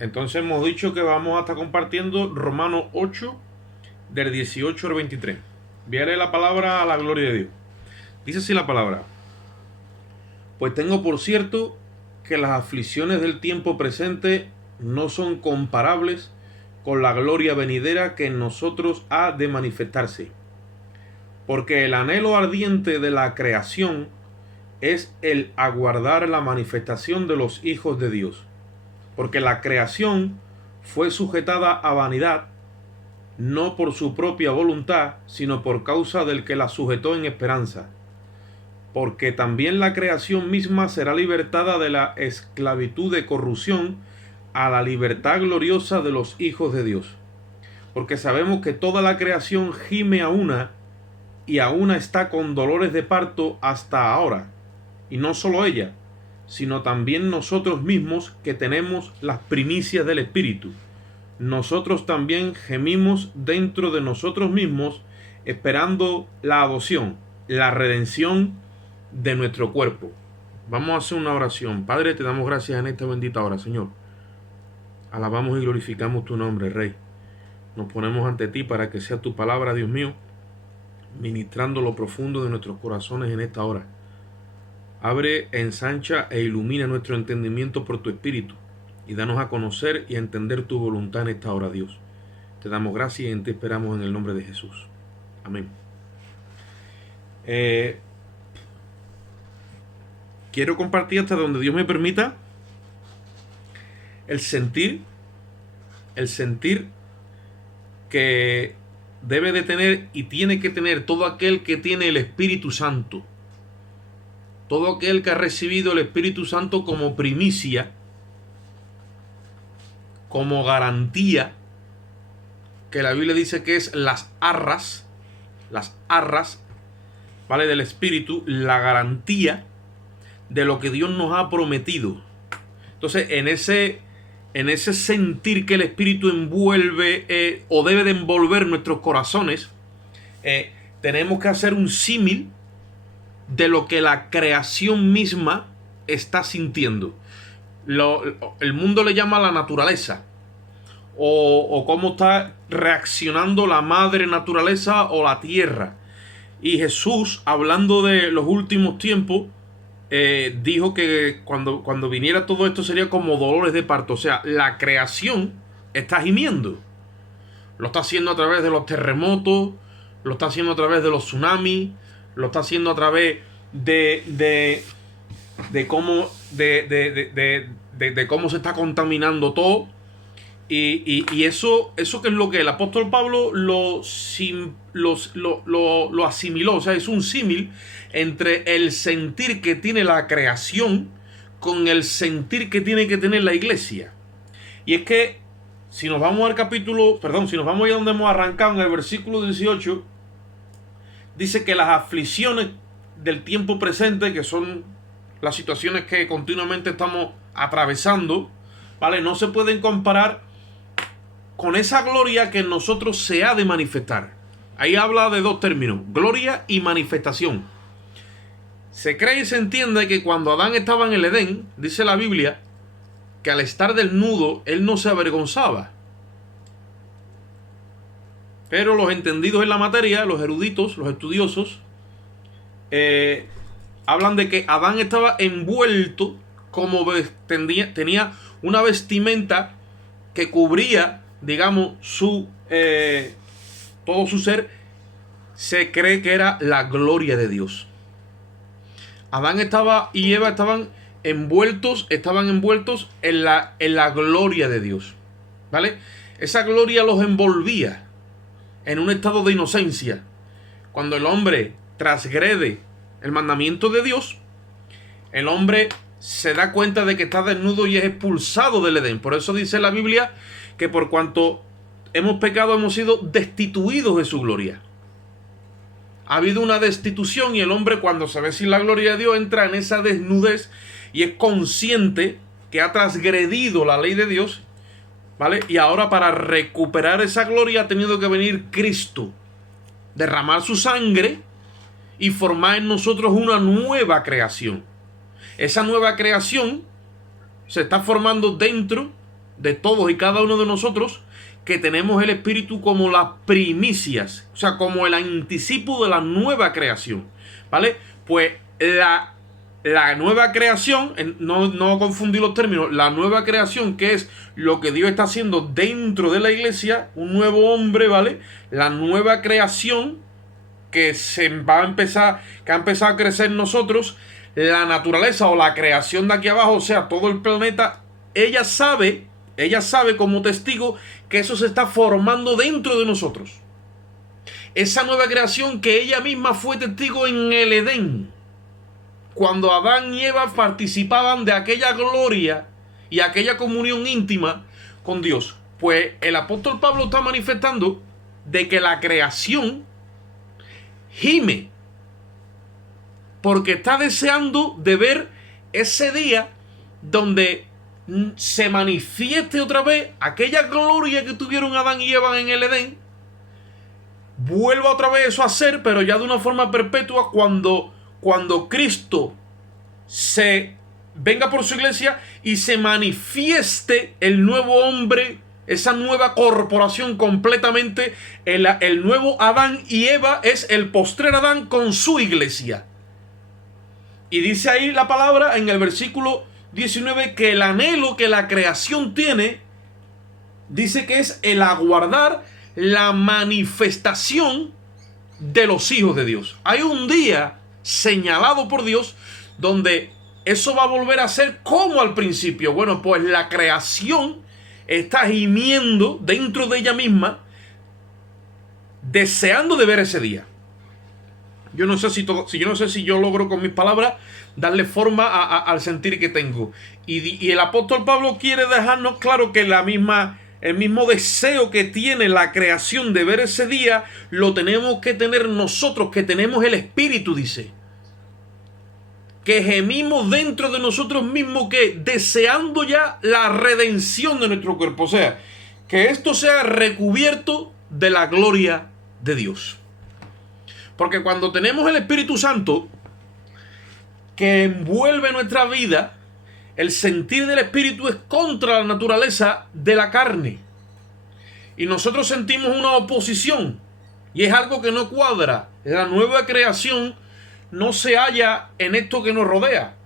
Entonces hemos dicho que vamos a estar compartiendo Romanos 8, del 18 al 23. Voy a leer la palabra a la gloria de Dios. Dice así la palabra: Pues tengo por cierto que las aflicciones del tiempo presente no son comparables con la gloria venidera que en nosotros ha de manifestarse. Porque el anhelo ardiente de la creación es el aguardar la manifestación de los hijos de Dios. Porque la creación fue sujetada a vanidad, no por su propia voluntad, sino por causa del que la sujetó en esperanza. Porque también la creación misma será libertada de la esclavitud de corrupción a la libertad gloriosa de los hijos de Dios. Porque sabemos que toda la creación gime a una, y a una está con dolores de parto hasta ahora. Y no solo ella, sino también nosotros mismos, que tenemos las primicias del Espíritu. Nosotros también gemimos dentro de nosotros mismos, esperando la adopción, la redención de nuestro cuerpo. Vamos a hacer una oración. Padre, te damos gracias en esta bendita hora, Señor. Alabamos y glorificamos tu nombre, Rey. Nos ponemos ante ti para que sea tu palabra, Dios mío, ministrando lo profundo de nuestros corazones en esta hora. Abre, ensancha e ilumina nuestro entendimiento por tu Espíritu, y danos a conocer y a entender tu voluntad en esta hora, Dios. Te damos gracias y en ti esperamos en el nombre de Jesús. Amén. Quiero compartir hasta donde Dios me permita el sentir que debe de tener y tiene que tener todo aquel que tiene el Espíritu Santo. Todo aquel que ha recibido el Espíritu Santo como primicia, como garantía, que la Biblia dice que es las arras, ¿vale? Del Espíritu, la garantía de lo que Dios nos ha prometido. Entonces, en ese sentir que el Espíritu envuelve o debe de envolver nuestros corazones, tenemos que hacer un símil de lo que la creación misma está sintiendo. El mundo le llama la naturaleza, o cómo está reaccionando la madre naturaleza o la tierra. Y Jesús, hablando de los últimos tiempos, dijo que cuando viniera todo esto sería como dolores de parto. O sea, la creación está gimiendo. Lo está haciendo a través de los terremotos, lo está haciendo a través de los tsunamis, lo está haciendo a través de cómo se está contaminando todo. Y eso que es lo que el apóstol Pablo lo asimiló. O sea, es un símil entre el sentir que tiene la creación con el sentir que tiene que tener la iglesia. Y es que si nos vamos al capítulo, si nos vamos a donde hemos arrancado, en el versículo 18, dice que las aflicciones del tiempo presente, que son las situaciones que continuamente estamos atravesando, ¿vale?, no se pueden comparar con esa gloria que en nosotros se ha de manifestar. Ahí habla de dos términos: gloria y manifestación. Se cree y se entiende que cuando Adán estaba en el Edén, dice la Biblia, que al estar desnudo, él no se avergonzaba. Pero los entendidos en la materia, los eruditos, los estudiosos, hablan de que Adán estaba envuelto, como tenía una vestimenta que cubría, digamos, todo su ser. Se cree que era la gloria de Dios. Adán y Eva estaban envueltos en la gloria de Dios, ¿vale? Esa gloria los envolvía en un estado de inocencia. Cuando el hombre transgrede el mandamiento de Dios, el hombre se da cuenta de que está desnudo y es expulsado del Edén. Por eso dice la Biblia que por cuanto hemos pecado hemos sido destituidos de su gloria. Ha habido una destitución, y el hombre, cuando se ve sin la gloria de Dios, entra en esa desnudez y es consciente que ha transgredido la ley de Dios, ¿vale? Y ahora, para recuperar esa gloria, ha tenido que venir Cristo, derramar su sangre y formar en nosotros una nueva creación. Esa nueva creación se está formando dentro de todos y cada uno de nosotros, que tenemos el Espíritu como las primicias, o sea, como el anticipo de la nueva creación, ¿vale? Pues la nueva creación, no confundir los términos, la nueva creación, que es lo que Dios está haciendo dentro de la iglesia, un nuevo hombre, ¿vale? La nueva creación que ha empezado a crecer en nosotros, la naturaleza o la creación de aquí abajo, o sea, todo el planeta, ella sabe como testigo que eso se está formando dentro de nosotros. Esa nueva creación que ella misma fue testigo en el Edén, cuando Adán y Eva participaban de aquella gloria y aquella comunión íntima con Dios. Pues el apóstol Pablo está manifestando de que la creación gime porque está deseando de ver ese día donde se manifieste otra vez aquella gloria que tuvieron Adán y Eva en el Edén, vuelva otra vez eso a ser, pero ya de una forma perpetua, cuando Cristo se venga por su iglesia y se manifieste el nuevo hombre, esa nueva corporación completamente, el nuevo Adán y Eva es el postrer Adán con su iglesia. Y dice ahí la palabra en el versículo 19 que el anhelo que la creación tiene, dice que es el aguardar la manifestación de los hijos de Dios. Hay un día señalado por Dios donde eso va a volver a ser como al principio. Bueno, pues la creación está gimiendo dentro de ella misma, deseando de ver ese día. Yo no sé si yo logro con mis palabras darle forma al sentir que tengo. Y el apóstol Pablo quiere dejarnos claro que el mismo deseo que tiene la creación de ver ese día, lo tenemos que tener nosotros, que tenemos el Espíritu, dice. Que gemimos dentro de nosotros mismos, que deseando ya la redención de nuestro cuerpo. O sea, que esto sea recubierto de la gloria de Dios. Porque cuando tenemos el Espíritu Santo que envuelve nuestra vida, el sentir del Espíritu es contra la naturaleza de la carne. Y nosotros sentimos una oposición. Y es algo que no cuadra. La nueva creación no se halla en esto que nos rodea.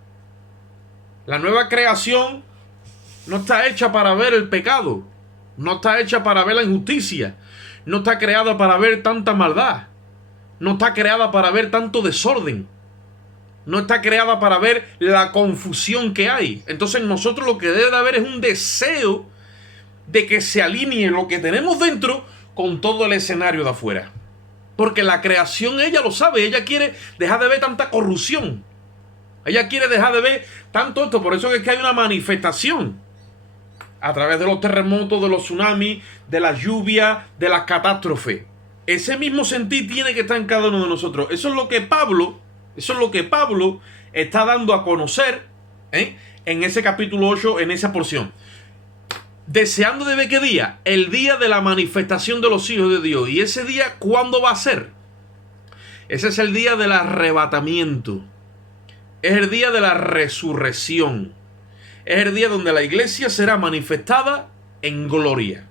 La nueva creación no está hecha para ver el pecado. No está hecha para ver la injusticia. No está creada para ver tanta maldad. No está creada para ver tanto desorden. No está creada para ver la confusión que hay. Entonces nosotros lo que debe de haber es un deseo de que se alinee lo que tenemos dentro con todo el escenario de afuera. Porque la creación, ella lo sabe. Ella quiere dejar de ver tanta corrupción. Ella quiere dejar de ver tanto esto. Por eso es que hay una manifestación a través de los terremotos, de los tsunamis, de la lluvia, de las catástrofes. Ese mismo sentir tiene que estar en cada uno de nosotros. Eso es lo que Pablo está dando a conocer en ese capítulo 8, en esa porción. Deseando de ver qué día, el día de la manifestación de los hijos de Dios. Y ese día, ¿cuándo va a ser? Ese es el día del arrebatamiento. Es el día de la resurrección. Es el día donde la iglesia será manifestada en gloria.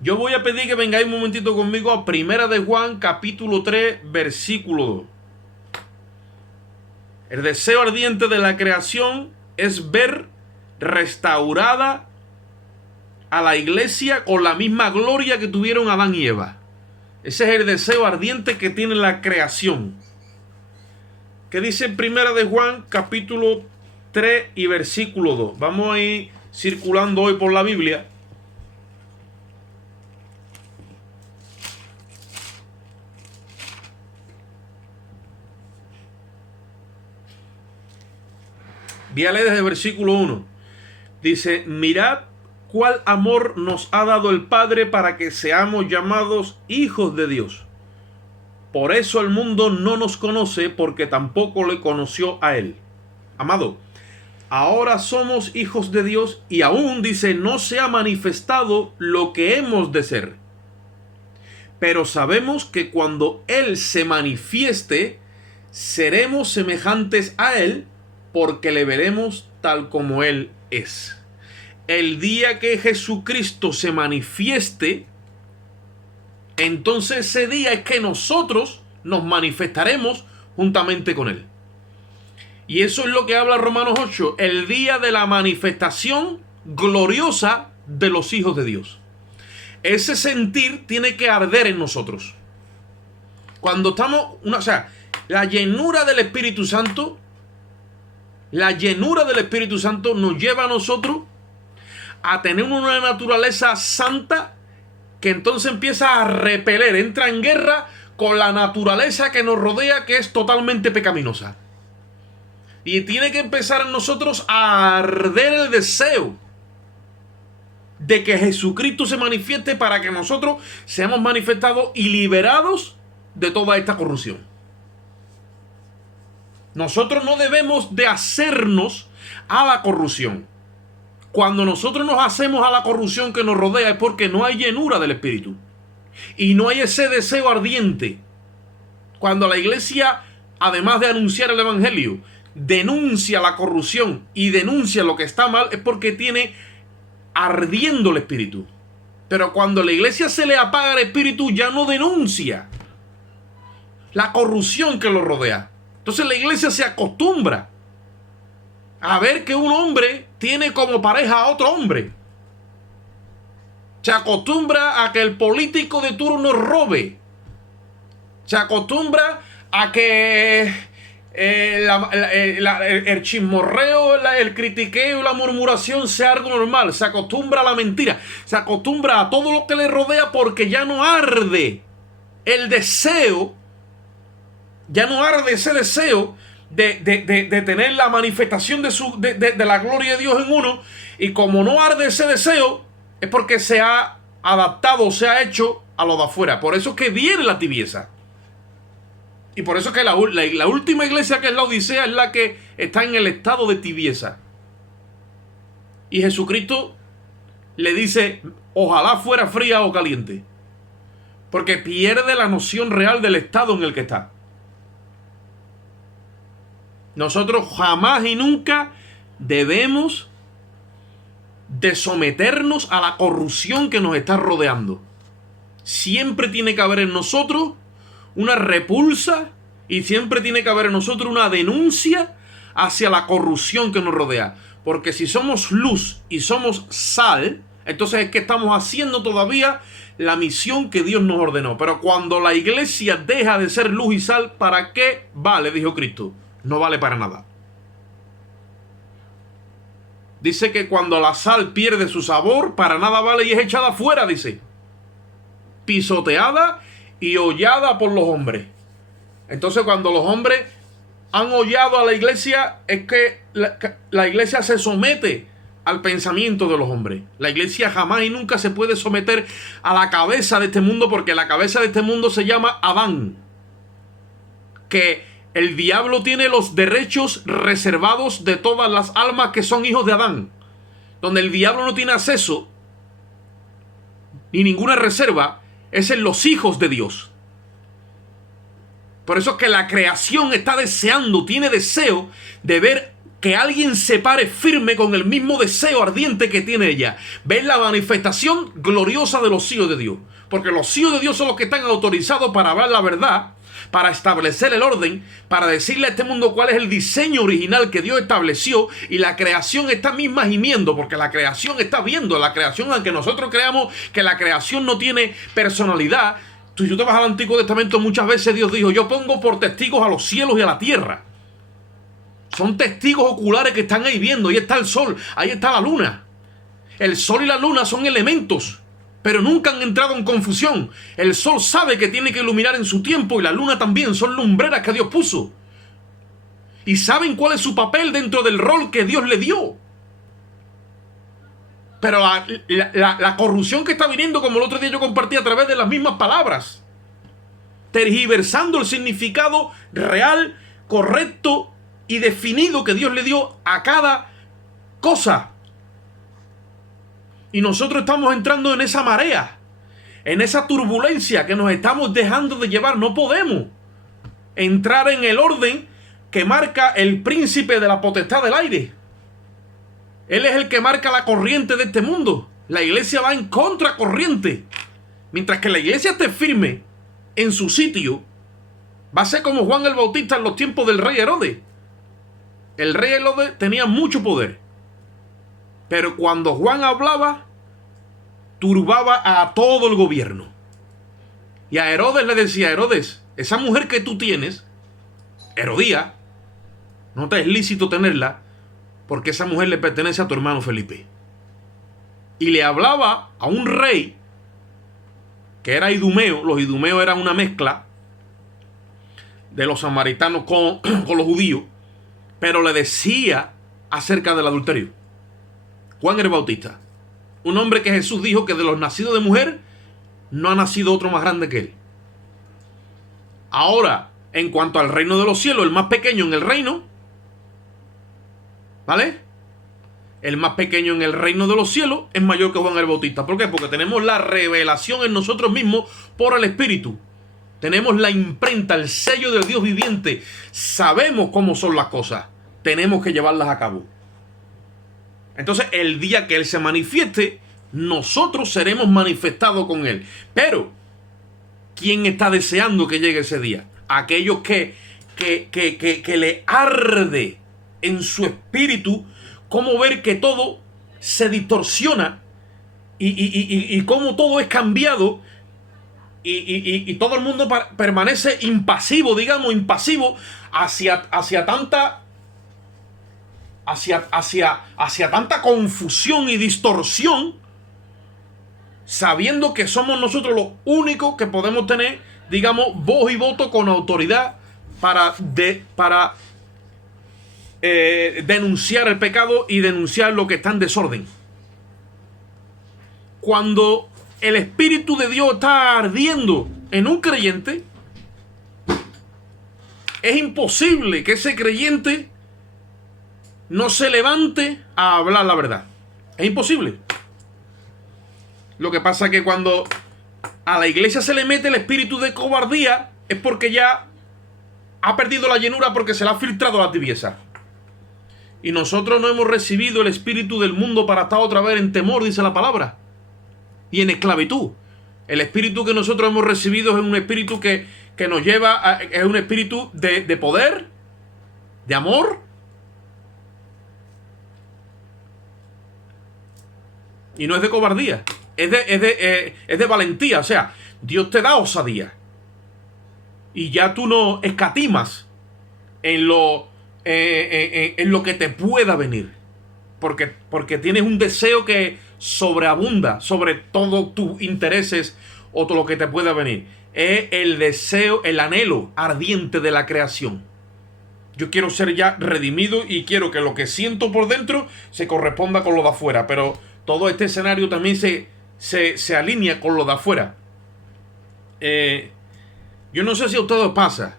Yo voy a pedir que vengáis un momentito conmigo a 1 de Juan, capítulo 3, versículo 2. El deseo ardiente de la creación es ver restaurada a la iglesia con la misma gloria que tuvieron Adán y Eva. Ese es el deseo ardiente que tiene la creación. ¿Qué dice 1 de Juan, capítulo 3 y versículo 2? Vamos a ir circulando hoy por la Biblia. Voy a leer desde el versículo 1. Dice: mirad cuál amor nos ha dado el Padre para que seamos llamados hijos de Dios. Por eso el mundo no nos conoce, porque tampoco le conoció a Él. Amado, ahora somos hijos de Dios y aún, dice, no se ha manifestado lo que hemos de ser. Pero sabemos que cuando Él se manifieste, seremos semejantes a Él, porque le veremos tal como Él es. el día que Jesucristo se manifieste, entonces ese día es que nosotros nos manifestaremos juntamente con Él. Y eso es lo que habla Romanos 8, el día de la manifestación gloriosa de los hijos de Dios. Ese sentir tiene que arder en nosotros. Cuando estamos, la llenura del Espíritu Santo, nos lleva a nosotros a tener una naturaleza santa que entonces empieza a repeler, entra en guerra con la naturaleza que nos rodea, que es totalmente pecaminosa. Y tiene que empezar en nosotros a arder el deseo de que Jesucristo se manifieste para que nosotros seamos manifestados y liberados de toda esta corrupción. Nosotros no debemos de hacernos a la corrupción. Cuando nosotros nos hacemos a la corrupción que nos rodea es porque no hay llenura del Espíritu. Y no hay ese deseo ardiente. Cuando la iglesia, además de anunciar el Evangelio, denuncia la corrupción y denuncia lo que está mal, es porque tiene ardiendo el Espíritu. Pero cuando a la iglesia se le apaga el Espíritu, ya no denuncia la corrupción que lo rodea. Entonces la iglesia se acostumbra a ver que un hombre tiene como pareja a otro hombre. Se acostumbra a que el político de turno robe. Se acostumbra a que el chismorreo, el critiqueo, la murmuración sea algo normal. Se acostumbra a la mentira. Se acostumbra a todo lo que le rodea porque ya no arde el deseo. Ya no arde ese deseo de tener la manifestación de la gloria de Dios en uno. Y como no arde ese deseo, es porque se ha adaptado, se ha hecho a lo de afuera. Por eso es que viene la tibieza. Y por eso es que la última iglesia, que es la Odisea, es la que está en el estado de tibieza. Y Jesucristo le dice, ojalá fuera fría o caliente. Porque pierde la noción real del estado en el que está. Nosotros jamás y nunca debemos de someternos a la corrupción que nos está rodeando. Siempre tiene que haber en nosotros una repulsa y siempre tiene que haber en nosotros una denuncia hacia la corrupción que nos rodea. Porque si somos luz y somos sal, entonces es que estamos haciendo todavía la misión que Dios nos ordenó. Pero cuando la iglesia deja de ser luz y sal, ¿para qué vale? Dijo Cristo. No vale para nada. Dice que cuando la sal pierde su sabor, para nada vale y es echada fuera, dice. Pisoteada y hollada por los hombres. Entonces cuando los hombres han hollado a la iglesia, es que la iglesia se somete al pensamiento de los hombres. La iglesia jamás y nunca se puede someter a la cabeza de este mundo, porque la cabeza de este mundo se llama Adán. Que el diablo tiene los derechos reservados de todas las almas que son hijos de Adán. Donde el diablo no tiene acceso ni ninguna reserva es en los hijos de Dios. Por eso es que la creación está deseando, tiene deseo de ver que alguien se pare firme con el mismo deseo ardiente que tiene ella. Ver la manifestación gloriosa de los hijos de Dios. Porque los hijos de Dios son los que están autorizados para hablar la verdad, para establecer el orden, para decirle a este mundo cuál es el diseño original que Dios estableció, y la creación está misma gimiendo, porque la creación está viendo, la creación, aunque nosotros creamos que la creación no tiene personalidad. Tú te vas al Antiguo Testamento, muchas veces Dios dijo, yo pongo por testigos a los cielos y a la tierra. Son testigos oculares que están ahí viendo. Ahí está el sol, ahí está la luna. El sol y la luna son elementos, pero nunca han entrado en confusión. El sol sabe que tiene que iluminar en su tiempo, y la luna también. Son lumbreras que Dios puso. Y saben cuál es su papel dentro del rol que Dios le dio. Pero la corrupción que está viniendo, como el otro día yo compartí a través de las mismas palabras, tergiversando el significado real, correcto y definido que Dios le dio a cada cosa. Y nosotros estamos entrando en esa marea, en esa turbulencia que nos estamos dejando de llevar. No podemos entrar en el orden que marca el príncipe de la potestad del aire. Él es el que marca la corriente de este mundo. La iglesia va en contracorriente. Mientras que la iglesia esté firme en su sitio, va a ser como Juan el Bautista en los tiempos del rey Herodes. El rey Herodes tenía mucho poder, pero cuando Juan hablaba, turbaba a todo el gobierno. Y a Herodes le decía: Herodes, esa mujer que tú tienes, Herodías, no te es lícito tenerla, porque esa mujer le pertenece a tu hermano Felipe. Y le hablaba a un rey que era idumeo. Los idumeos eran una mezcla de los samaritanos con los judíos, pero le decía acerca del adulterio. Juan el Bautista, un hombre que Jesús dijo que de los nacidos de mujer no ha nacido otro más grande que él. Ahora, en cuanto al reino de los cielos, el más pequeño en el reino, ¿vale? El más pequeño en el reino de los cielos es mayor que Juan el Bautista. ¿Por qué? Porque tenemos la revelación en nosotros mismos por el Espíritu. Tenemos la imprenta, el sello del Dios viviente. Sabemos cómo son las cosas. Tenemos que llevarlas a cabo. Entonces, el día que Él se manifieste, nosotros seremos manifestados con Él. Pero, ¿quién está deseando que llegue ese día? Aquellos que le arde en su espíritu cómo ver que todo se distorsiona y cómo todo es cambiado y todo el mundo permanece impasivo, digamos, impasivo hacia tanta confusión y distorsión, sabiendo que somos nosotros los únicos que podemos tener, digamos, voz y voto con autoridad para denunciar el pecado y denunciar lo que está en desorden. Cuando el Espíritu de Dios está ardiendo en un creyente, es imposible que ese creyente no se levante a hablar la verdad. Es imposible. Lo que pasa es que cuando a la iglesia se le mete el espíritu de cobardía, es porque ya ha perdido la llenura, porque se le ha filtrado la tibieza. Y nosotros no hemos recibido el espíritu del mundo para estar otra vez en temor, dice la palabra, y en esclavitud. El espíritu que nosotros hemos recibido es un espíritu que nos lleva es un espíritu de poder, de amor, y no es de cobardía, es de valentía. O sea, Dios te da osadía y ya tú no escatimas en lo que te pueda venir, porque tienes un deseo que sobreabunda sobre todos tus intereses o todo lo que te pueda venir. Es el deseo, el anhelo ardiente de la creación. Yo quiero ser ya redimido y quiero que lo que siento por dentro se corresponda con lo de afuera, pero todo este escenario también se alinea con lo de afuera. Yo no sé si a ustedes os pasa.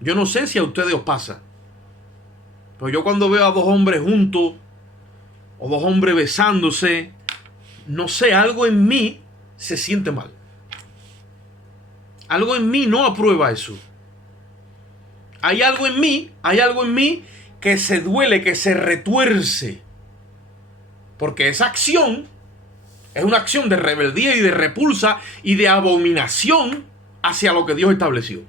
Yo no sé si a ustedes os pasa. Pero yo cuando veo a dos hombres juntos, o dos hombres besándose, no sé, algo en mí se siente mal. Algo en mí no aprueba eso. Hay algo en mí que se duele, que se retuerce. Porque esa acción es una acción de rebeldía y de repulsa y de abominación hacia lo que Dios estableció.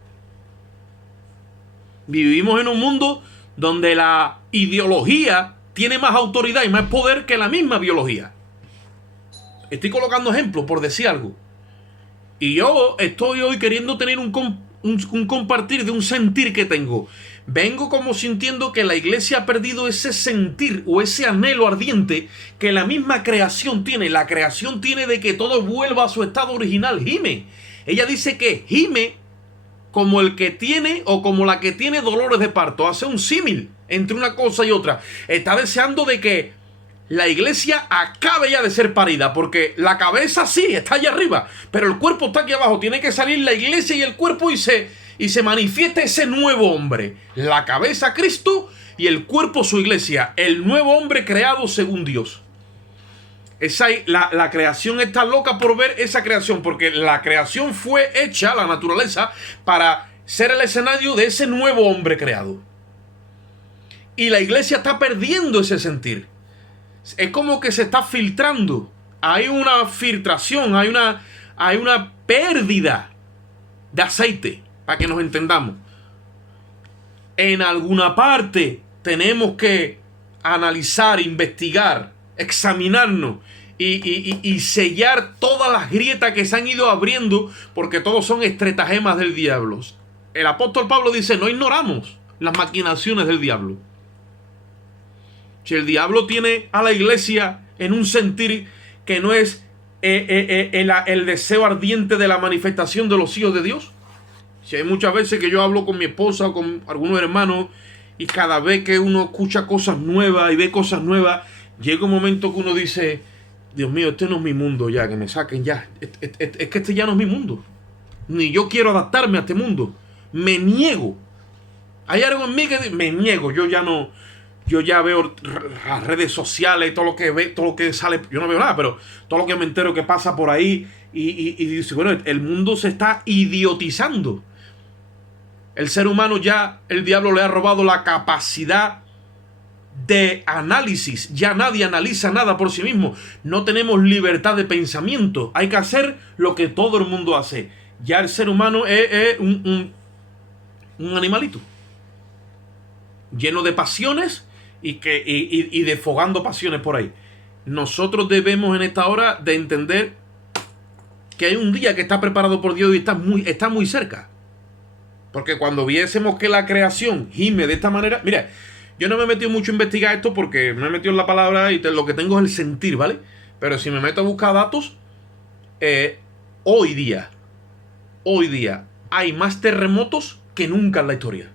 Vivimos en un mundo donde la ideología tiene más autoridad y más poder que la misma biología. Estoy colocando ejemplos por decir algo. Y yo estoy hoy queriendo tener un compartir de un sentir que tengo. Vengo como sintiendo que la iglesia ha perdido ese sentir o ese anhelo ardiente que la misma creación tiene. La creación tiene de que todo vuelva a su estado original. Gime. Ella dice que gime como el que tiene o como la que tiene dolores de parto. Hace un símil entre una cosa y otra. Está deseando de que la iglesia acabe ya de ser parida, porque la cabeza sí está allá arriba, pero el cuerpo está aquí abajo. Tiene que salir la iglesia y el cuerpo y se manifiesta ese nuevo hombre. La cabeza Cristo y el cuerpo su iglesia. El nuevo hombre creado según Dios. La creación está loca por ver esa creación, porque la creación fue hecha, la naturaleza, para ser el escenario de ese nuevo hombre creado. Y la iglesia está perdiendo ese sentir. Es como que se está filtrando. Hay una filtración, hay una pérdida de aceite, para que nos entendamos. En alguna parte tenemos que analizar, investigar, examinarnos y sellar todas las grietas que se han ido abriendo, porque todos son estratagemas del diablo. El apóstol Pablo dice: no ignoramos las maquinaciones del diablo. Si el diablo tiene a la iglesia en un sentir que no es el deseo ardiente de la manifestación de los hijos de Dios. Si hay muchas veces que yo hablo con mi esposa o con algunos hermanos, y cada vez que uno escucha cosas nuevas y ve cosas nuevas, llega un momento que uno dice: Dios mío, este no es mi mundo ya, que me saquen ya. Es que este ya no es mi mundo. Ni yo quiero adaptarme a este mundo. Me niego. Hay algo en mí que me niego. Yo ya veo las redes sociales, todo lo que sale. Yo no veo nada, pero todo lo que me entero que pasa por ahí. Y dice: bueno, el mundo se está idiotizando. El ser humano ya, el diablo le ha robado la capacidad de análisis. Ya nadie analiza nada por sí mismo. No tenemos libertad de pensamiento. Hay que hacer lo que todo el mundo hace. Ya el ser humano es un animalito, lleno de pasiones y desfogando pasiones por ahí. Nosotros debemos en esta hora de entender que hay un día que está preparado por Dios y está muy cerca. Porque cuando viésemos que la creación gime de esta manera... Mira, yo no me he metido mucho a investigar esto porque me he metido en la palabra y lo que tengo es el sentir, ¿vale? Pero si me meto a buscar datos, hoy día hay más terremotos que nunca en la historia.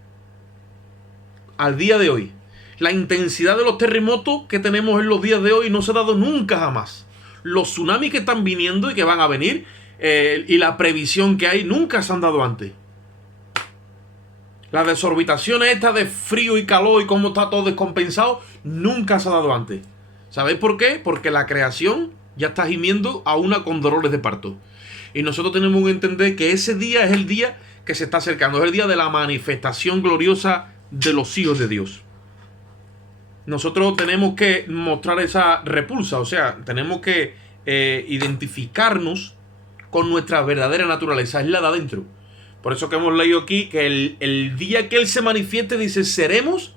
Al día de hoy. La intensidad de los terremotos que tenemos en los días de hoy no se ha dado nunca jamás. Los tsunamis que están viniendo y que van a venir, y la previsión que hay, nunca se han dado antes. Las desorbitaciones estas de frío y calor y cómo está todo descompensado, nunca se ha dado antes. ¿Sabéis por qué? Porque la creación ya está gimiendo a una con dolores de parto. Y nosotros tenemos que entender que ese día es el día que se está acercando. Es el día de la manifestación gloriosa de los hijos de Dios. Nosotros tenemos que mostrar esa repulsa. O sea, tenemos que identificarnos con nuestra verdadera naturaleza. Es la de adentro. Por eso que hemos leído aquí que el día que Él se manifieste, dice, seremos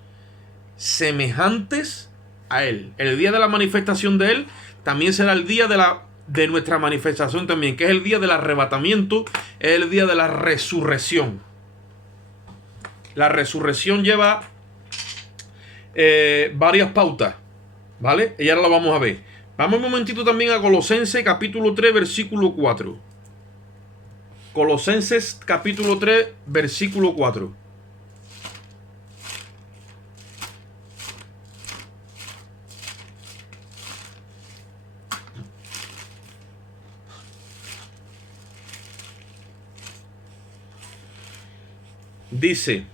semejantes a Él. El día de la manifestación de Él también será el día de nuestra manifestación también, que es el día del arrebatamiento, es el día de la resurrección. La resurrección lleva varias pautas, ¿vale? Y ahora lo vamos a ver. Vamos un momentito también a Colosenses capítulo 3, versículo 4. Colosenses capítulo 3, versículo 4. Dice: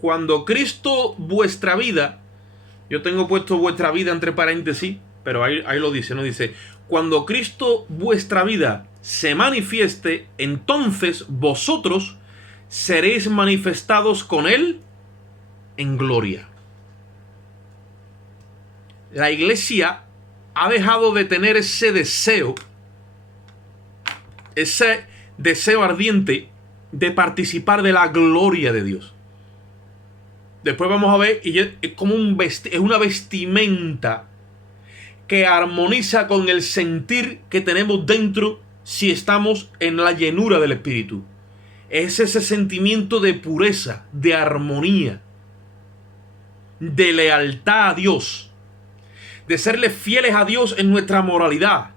cuando Cristo vuestra vida, yo tengo puesto vuestra vida entre paréntesis, pero ahí lo dice, ¿no? Dice: cuando Cristo vuestra vida se manifieste, entonces vosotros seréis manifestados con Él en gloria. La iglesia ha dejado de tener ese deseo ardiente de participar de la gloria de Dios. Después vamos a ver, y es como es una vestimenta que armoniza con el sentir que tenemos dentro si estamos en la llenura del Espíritu. Es ese sentimiento de pureza, de armonía, de lealtad a Dios, de serle fieles a Dios en nuestra moralidad.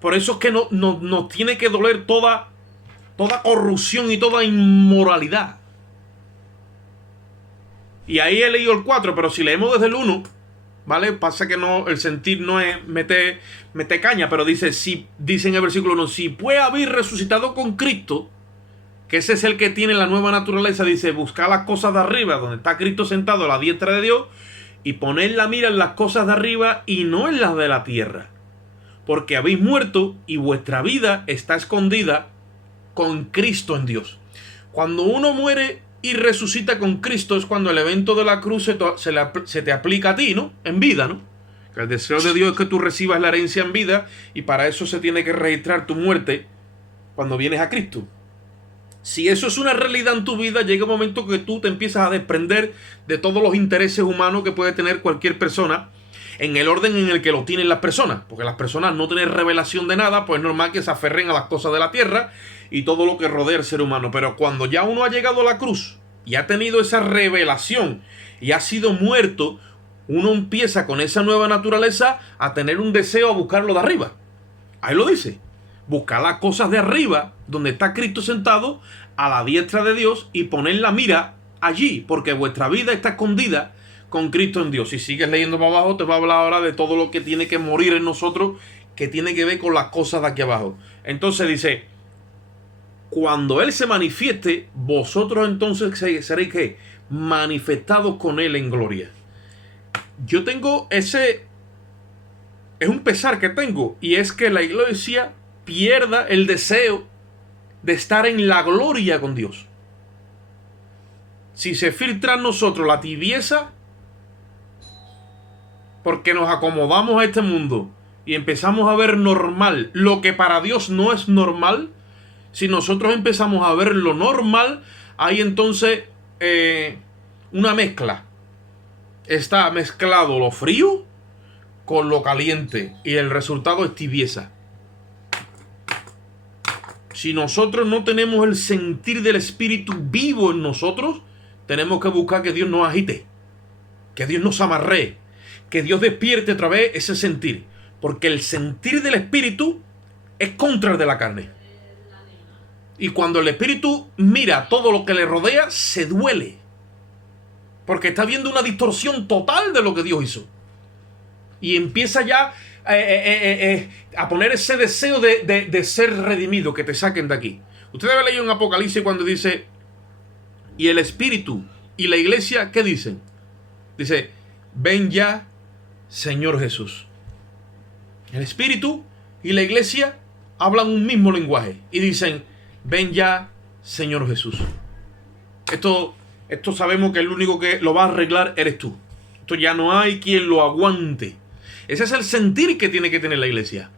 Por eso es que nos tiene que doler toda corrupción y toda inmoralidad. Y ahí he leído el 4, pero si leemos desde el 1, ¿vale? Pasa que el sentir no es meter caña, pero dice en el versículo 1, si pues habéis resucitado con Cristo, que ese es el que tiene la nueva naturaleza, dice, buscad las cosas de arriba, donde está Cristo sentado a la diestra de Dios, y poned la mira en las cosas de arriba y no en las de la tierra, porque habéis muerto y vuestra vida está escondida con Cristo en Dios. Cuando uno muere y resucita con Cristo, es cuando el evento de la cruz se te aplica a ti, ¿no? En vida, ¿no? El deseo de Dios es que tú recibas la herencia en vida, y para eso se tiene que registrar tu muerte cuando vienes a Cristo. Si eso es una realidad en tu vida, llega un momento que tú te empiezas a desprender de todos los intereses humanos que puede tener cualquier persona, en el orden en el que lo tienen las personas. Porque las personas no tienen revelación de nada, pues es normal que se aferren a las cosas de la tierra y todo lo que rodea al ser humano. Pero cuando ya uno ha llegado a la cruz y ha tenido esa revelación y ha sido muerto, uno empieza con esa nueva naturaleza a tener un deseo a buscar lo de arriba. Ahí lo dice. Buscar las cosas de arriba, donde está Cristo sentado a la diestra de Dios, y poner la mira allí, porque vuestra vida está escondida con Cristo en Dios. Si sigues leyendo para abajo, te va a hablar ahora de todo lo que tiene que morir en nosotros, que tiene que ver con las cosas de aquí abajo. Entonces dice, cuando Él se manifieste, vosotros entonces seréis ¿qué? Manifestados con Él en gloria. Yo tengo es un pesar que tengo, y es que la iglesia pierda el deseo de estar en la gloria con Dios. Si se filtra en nosotros la tibieza, porque nos acomodamos a este mundo y empezamos a ver normal lo que para Dios no es normal, si nosotros empezamos a ver lo normal, hay entonces una mezcla. Está mezclado lo frío con lo caliente, y el resultado es tibieza. Si nosotros no tenemos el sentir del Espíritu vivo en nosotros, tenemos que buscar que Dios nos agite, que Dios nos amarre, que Dios despierte otra vez ese sentir. Porque el sentir del Espíritu es contra el de la carne. Y cuando el Espíritu mira todo lo que le rodea, se duele. Porque está viendo una distorsión total de lo que Dios hizo. Y empieza ya a poner ese deseo de ser redimido, que te saquen de aquí. Ustedes han leído en Apocalipsis cuando dice, y el Espíritu y la iglesia, ¿qué dicen? Dice, ven ya, Señor Jesús. El Espíritu y la iglesia hablan un mismo lenguaje y dicen, ven ya, Señor Jesús. Esto sabemos que el único que lo va a arreglar eres tú. Esto ya no hay quien lo aguante. Ese es el sentir que tiene que tener la iglesia.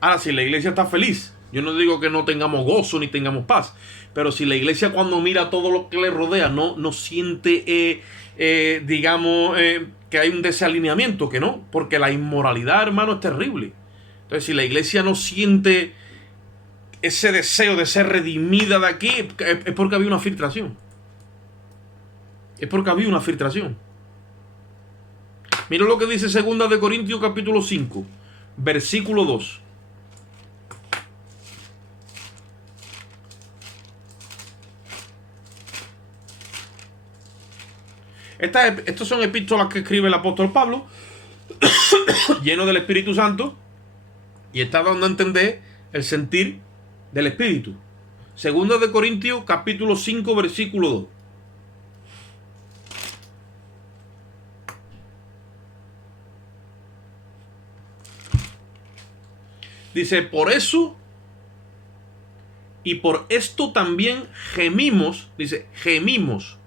Ahora, si la iglesia está feliz, yo no digo que no tengamos gozo ni tengamos paz, pero si la iglesia, cuando mira todo lo que le rodea, no siente, que hay un desalineamiento, que no, porque la inmoralidad, hermano, es terrible. Entonces, si la iglesia no siente ese deseo de ser redimida de aquí, es porque había una filtración. Es porque había una filtración. Mira lo que dice 2 de Corintios capítulo 5, versículo 2. Estas son epístolas que escribe el apóstol Pablo, lleno del Espíritu Santo, y está dando a entender el sentir del Espíritu. 2 de Corintios capítulo 5, versículo 2. Dice, por eso y por esto también gemimos, dice, gemimos,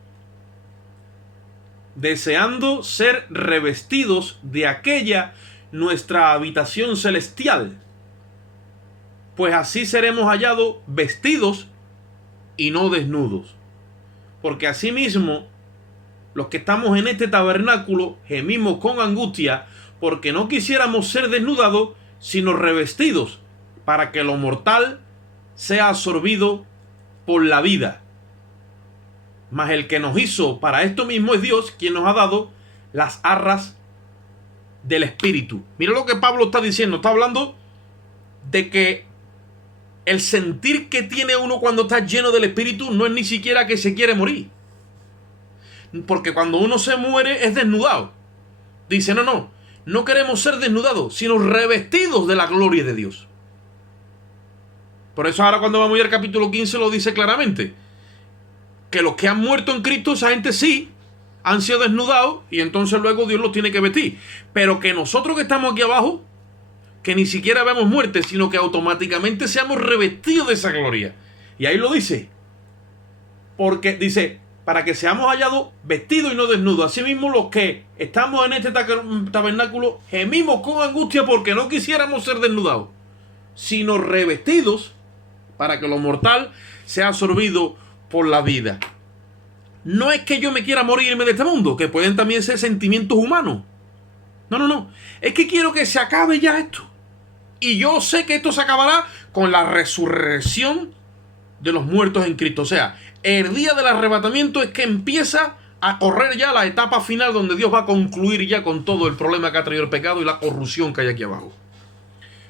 deseando ser revestidos de aquella nuestra habitación celestial, pues así seremos hallados vestidos y no desnudos. Porque asimismo, los que estamos en este tabernáculo gemimos con angustia, porque no quisiéramos ser desnudados, sino revestidos, para que lo mortal sea absorbido por la vida. Mas el que nos hizo para esto mismo es Dios, quien nos ha dado las arras del Espíritu. Mira lo que Pablo está diciendo. Está hablando de que el sentir que tiene uno cuando está lleno del Espíritu no es ni siquiera que se quiere morir. Porque cuando uno se muere es desnudado. Dice, no queremos ser desnudados, sino revestidos de la gloria de Dios. Por eso ahora cuando vamos a ir al capítulo 15 lo dice claramente. Que los que han muerto en Cristo, esa gente sí han sido desnudados, y entonces luego Dios los tiene que vestir. Pero que nosotros que estamos aquí abajo, que ni siquiera vemos muerte, sino que automáticamente seamos revestidos de esa gloria. Y ahí lo dice. Porque dice, para que seamos hallados vestidos y no desnudos. Asimismo, los que estamos en este tabernáculo gemimos con angustia porque no quisiéramos ser desnudados, sino revestidos para que lo mortal sea absorbido por la vida. No es que yo me quiera morirme de este mundo, que pueden también ser sentimientos humanos. No. Es que quiero que se acabe ya esto. Y yo sé que esto se acabará con la resurrección de los muertos en Cristo. O sea, el día del arrebatamiento es que empieza a correr ya la etapa final donde Dios va a concluir ya con todo el problema que ha traído el pecado y la corrupción que hay aquí abajo.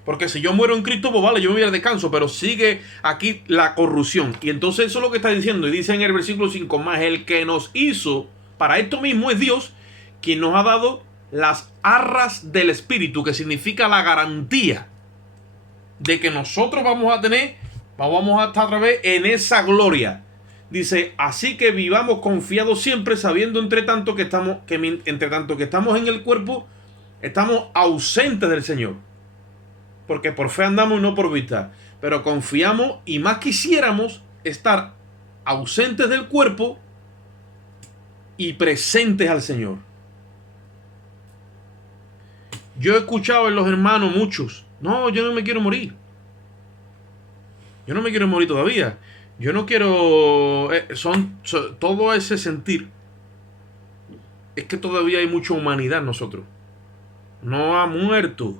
Porque si yo muero en Cristo, pues vale, yo me voy al descanso, pero sigue aquí la corrupción. Y entonces eso es lo que está diciendo. Y dice en el versículo 5, más el que nos hizo para esto mismo es Dios, quien nos ha dado las arras del Espíritu, que significa la garantía de que nosotros vamos a estar otra vez en esa gloria. Dice, así que vivamos confiados siempre, sabiendo entre tanto que estamos en el cuerpo, estamos ausentes del Señor. Porque por fe andamos y no por vista. Pero confiamos y más quisiéramos estar ausentes del cuerpo y presentes al Señor. Yo he escuchado en los hermanos muchos, no, yo no me quiero morir. Yo no me quiero morir todavía. Yo no quiero... todo ese sentir. Es que todavía hay mucha humanidad en nosotros. No ha muerto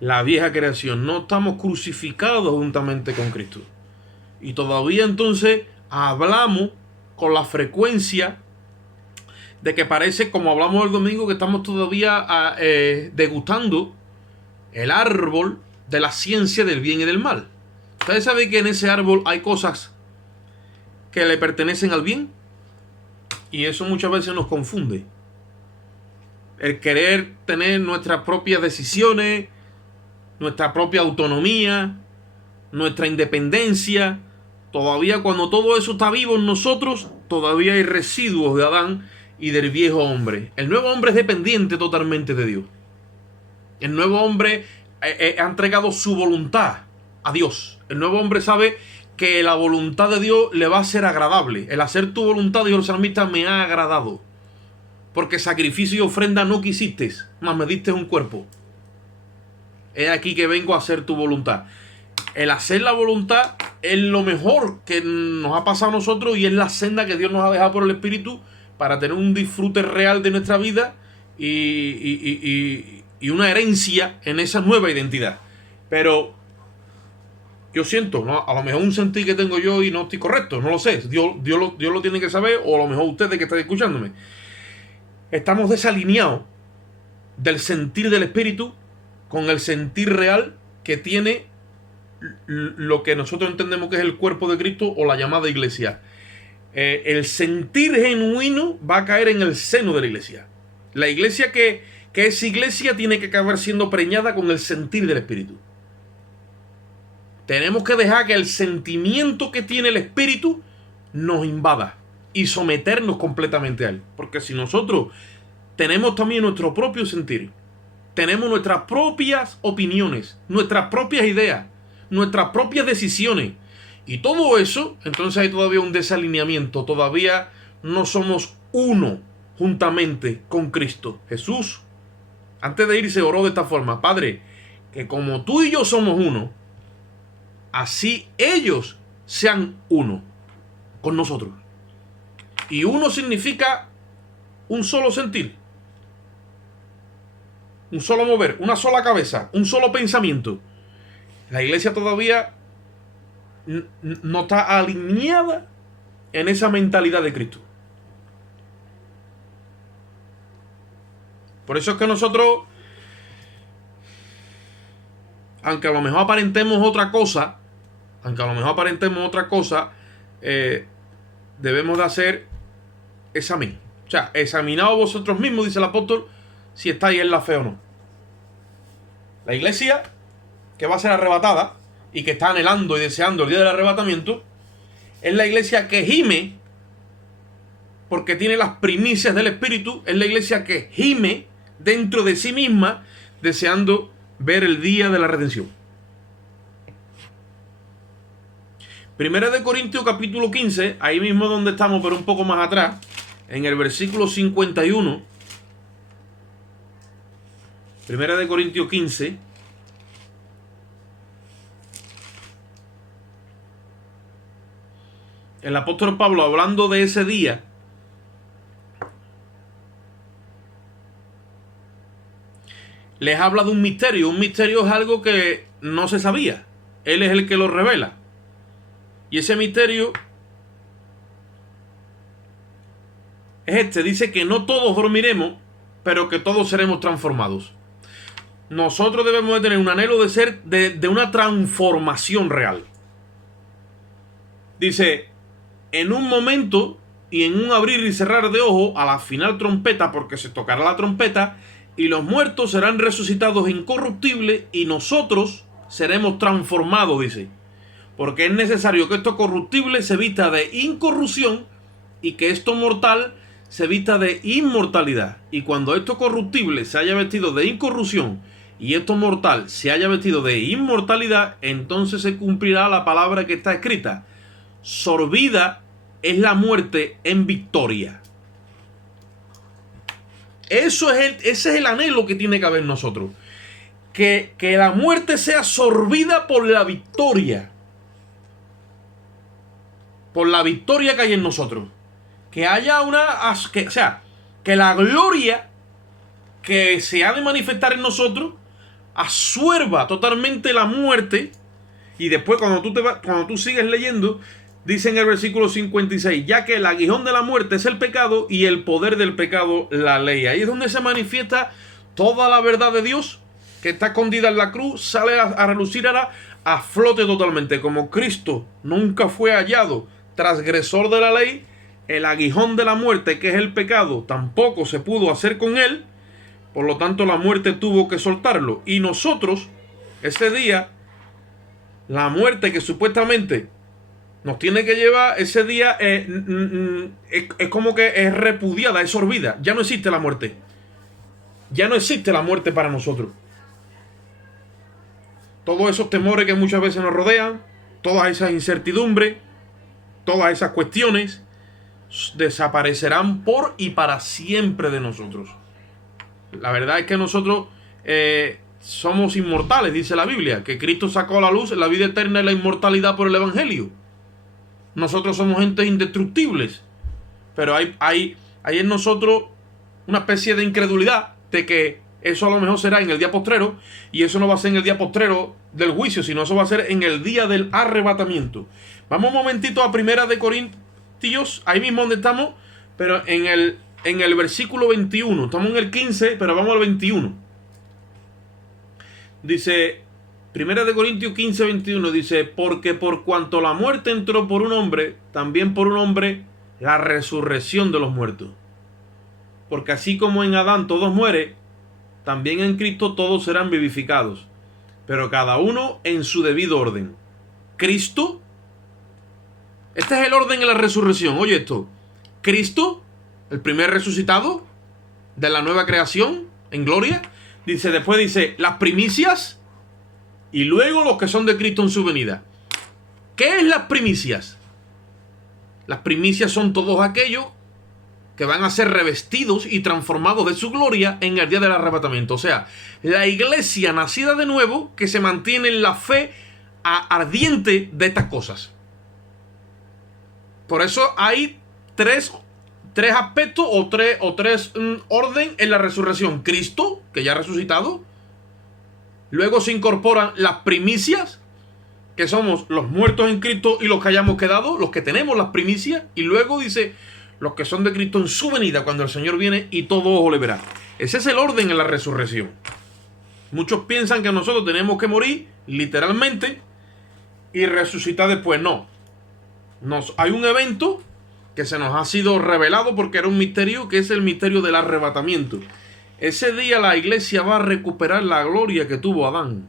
la vieja creación. No estamos crucificados juntamente con Cristo. Y todavía entonces hablamos con la frecuencia de que parece, como hablamos el domingo, que estamos todavía degustando el árbol de la ciencia del bien y del mal. Ustedes saben que en ese árbol hay cosas que le pertenecen al bien, y eso muchas veces nos confunde. El querer tener nuestras propias decisiones, nuestra propia autonomía, nuestra independencia. Todavía cuando todo eso está vivo en nosotros, todavía hay residuos de Adán y del viejo hombre. El nuevo hombre es dependiente totalmente de Dios. El nuevo hombre ha entregado su voluntad a Dios. El nuevo hombre sabe que la voluntad de Dios le va a ser agradable. El hacer tu voluntad, dijo el salmista, me ha agradado. Porque sacrificio y ofrenda no quisiste, mas me diste un cuerpo. He aquí que vengo a hacer tu voluntad. El hacer la voluntad es lo mejor que nos ha pasado a nosotros y es la senda que Dios nos ha dejado por el Espíritu para tener un disfrute real de nuestra vida y una herencia en esa nueva identidad. Pero yo siento, ¿no? A lo mejor un sentir que tengo yo y no estoy correcto, no lo sé. Dios lo tiene que saber, o a lo mejor ustedes que están escuchándome. Estamos desalineados del sentir del Espíritu con el sentir real que tiene lo que nosotros entendemos que es el cuerpo de Cristo o la llamada iglesia. El sentir genuino va a caer en el seno de la iglesia. La iglesia que es iglesia tiene que acabar siendo preñada con el sentir del Espíritu. Tenemos que dejar que el sentimiento que tiene el Espíritu nos invada y someternos completamente a él. Porque si nosotros tenemos también nuestro propio sentir, tenemos nuestras propias opiniones, nuestras propias ideas, nuestras propias decisiones, y todo eso, entonces hay todavía un desalineamiento. Todavía no somos uno juntamente con Cristo. Jesús, antes de irse, oró de esta forma: Padre, que como tú y yo somos uno, así ellos sean uno con nosotros. Y uno significa un solo sentir, un solo mover, una sola cabeza, un solo pensamiento. La iglesia todavía no está alineada en esa mentalidad de Cristo. Por eso es que nosotros, aunque a lo mejor aparentemos otra cosa, debemos de hacer examen. O sea, examinaos vosotros mismos, dice el apóstol, si estáis en la fe o no. La iglesia que va a ser arrebatada y que está anhelando y deseando el día del arrebatamiento, es la iglesia que gime porque tiene las primicias del Espíritu. Es la iglesia que gime dentro de sí misma deseando ver el día de la redención. Primera de Corintios capítulo 15, ahí mismo donde estamos, pero un poco más atrás, en el versículo 51. Primera de Corintios 15. El apóstol Pablo, hablando de ese día, les habla de un misterio. Un misterio es algo que no se sabía. Él es el que lo revela. Y ese misterio es este. Dice que no todos dormiremos, pero que todos seremos transformados. Nosotros debemos de tener un anhelo de ser de una transformación real. Dice, en un momento y en un abrir y cerrar de ojos, a la final trompeta, porque se tocará la trompeta, y los muertos serán resucitados incorruptibles y nosotros seremos transformados, dice. Porque es necesario que esto corruptible se vista de incorrupción y que esto mortal se vista de inmortalidad. Y cuando esto corruptible se haya vestido de incorrupción y esto mortal se haya vestido de inmortalidad, entonces se cumplirá la palabra que está escrita: sorbida es la muerte en victoria. Ese es el anhelo que tiene que haber en nosotros. Que la muerte sea sorbida por la victoria. Por la victoria que hay en nosotros. Que haya que la gloria que se ha de manifestar en nosotros absuelva totalmente la muerte. Y después cuando tú sigues leyendo, dice en el versículo 56, ya que el aguijón de la muerte es el pecado y el poder del pecado la ley. Ahí es donde se manifiesta toda la verdad de Dios que está escondida en la cruz, sale a relucir a flote totalmente. Como Cristo nunca fue hallado transgresor de la ley, el aguijón de la muerte, que es el pecado, tampoco se pudo hacer con él. Por lo tanto, la muerte tuvo que soltarlo. Y nosotros, ese día, la muerte que supuestamente nos tiene que llevar, ese día es como que es repudiada, es sorbida. Ya no existe la muerte. Ya no existe la muerte para nosotros. Todos esos temores que muchas veces nos rodean, todas esas incertidumbres, todas esas cuestiones desaparecerán por y para siempre de nosotros. La verdad es que nosotros somos inmortales, dice la Biblia, que Cristo sacó a la luz la vida eterna y la inmortalidad por el Evangelio. Nosotros somos entes indestructibles, pero hay en nosotros una especie de incredulidad de que eso a lo mejor será en el día postrero, y eso no va a ser en el día postrero del juicio, sino eso va a ser en el día del arrebatamiento. Vamos un momentito a Primera de Corintios, ahí mismo donde estamos, pero en el versículo 21. Estamos en el 15, pero vamos al 21. Dice, Primera de Corintios 15, 21, dice, porque por cuanto la muerte entró por un hombre, también por un hombre la resurrección de los muertos. Porque así como en Adán todos mueren, también en Cristo todos serán vivificados, pero cada uno en su debido orden. Cristo, este es el orden en la resurrección. Oye esto, Cristo, el primer resucitado de la nueva creación en gloria, dice, después dice, las primicias, y luego los que son de Cristo en su venida. ¿Qué es las primicias? Las primicias son todos aquellos que van a ser revestidos y transformados de su gloria en el día del arrebatamiento. O sea, la iglesia nacida de nuevo que se mantiene en la fe ardiente de estas cosas. Por eso hay tres aspectos o tres orden en la resurrección. Cristo, que ya ha resucitado. Luego se incorporan las primicias, que somos los muertos en Cristo y los que hayamos quedado, los que tenemos las primicias. Y luego dice, los que son de Cristo en su venida, cuando el Señor viene y todo ojo le verá. Ese es el orden en la resurrección. Muchos piensan que nosotros tenemos que morir literalmente y resucitar después. No. Hay un evento que se nos ha sido revelado porque era un misterio, que es el misterio del arrebatamiento. Ese día la iglesia va a recuperar la gloria que tuvo Adán.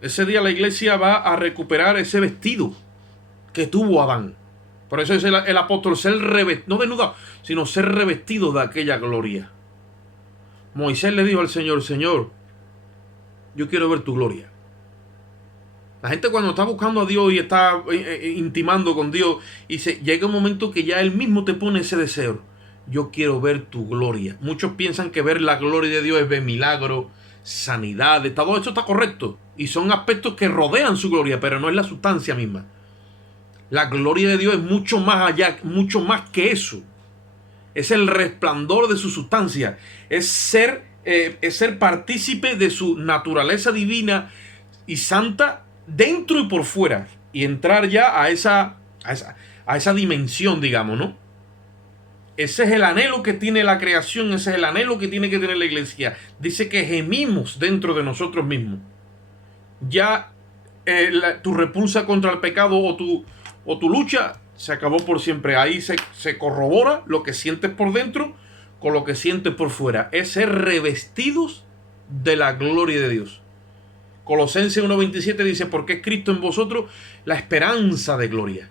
Ese día la iglesia va a recuperar ese vestido que tuvo Adán. Por eso es el apóstol, ser revestido, no desnudado, sino ser revestido de aquella gloria. Moisés le dijo al Señor, Señor, yo quiero ver tu gloria. La gente cuando está buscando a Dios y está intimando con Dios, y llega un momento que ya Él mismo te pone ese deseo. Yo quiero ver tu gloria. Muchos piensan que ver la gloria de Dios es ver milagros, sanidades, todo esto está correcto. Y son aspectos que rodean su gloria, pero no es la sustancia misma. La gloria de Dios es mucho más allá, mucho más que eso. Es el resplandor de su sustancia. Es ser partícipe de su naturaleza divina y santa dentro y por fuera. Y entrar ya a esa dimensión, digamos, ¿no? Ese es el anhelo que tiene la creación, ese es el anhelo que tiene que tener la iglesia. Dice que gemimos dentro de nosotros mismos. Ya tu repulsa contra el pecado o tu lucha se acabó por siempre. Ahí se corrobora lo que sientes por dentro con lo que sientes por fuera. Es ser revestidos de la gloria de Dios. Colosenses 1:27 dice, porque es Cristo en vosotros la esperanza de gloria.